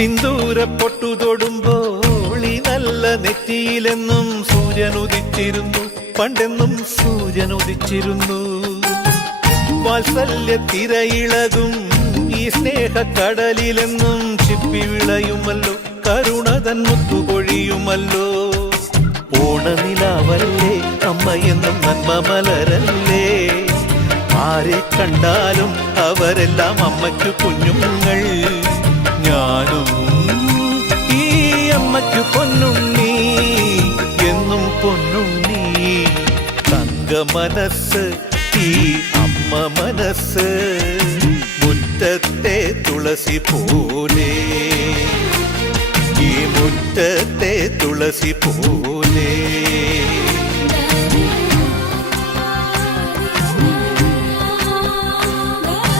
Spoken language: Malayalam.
സിന്ദൂര പൊട്ടു തൊടുമ്പോൾ ഈ നല്ല നെറ്റിയിലെന്നും സൂര്യൻ ഉദിച്ചിരുന്നു, പണ്ടെന്നും സൂര്യൻ ഉദിച്ചിരുന്നു. വാത്സല്യ തിരയിളകും ഈ സ്നേഹക്കടലിലെന്നും ചിപ്പി വിളയുമല്ലോ, കരുണതൻ മുത്തുപൊഴിയുമല്ലോ. ഓണനിലാവല്ലേ അമ്മയെന്നും നന്മ മലരല്ലേ, ആരെ കണ്ടാലും അവരെല്ലാം അമ്മയ്ക്കു കുഞ്ഞുങ്ങൾ. ഞാനും ഈ അമ്മയ്ക്കു പൊന്നുണ്ണി, എന്നും പൊന്നുണ്ണി. തങ്ക മനസ്സ് ഈ അമ്മ മനസ്സ്, മുറ്റത്തെ തുളസി പോലെ, ഈ മുറ്റത്തെ തുളസി പോലെ.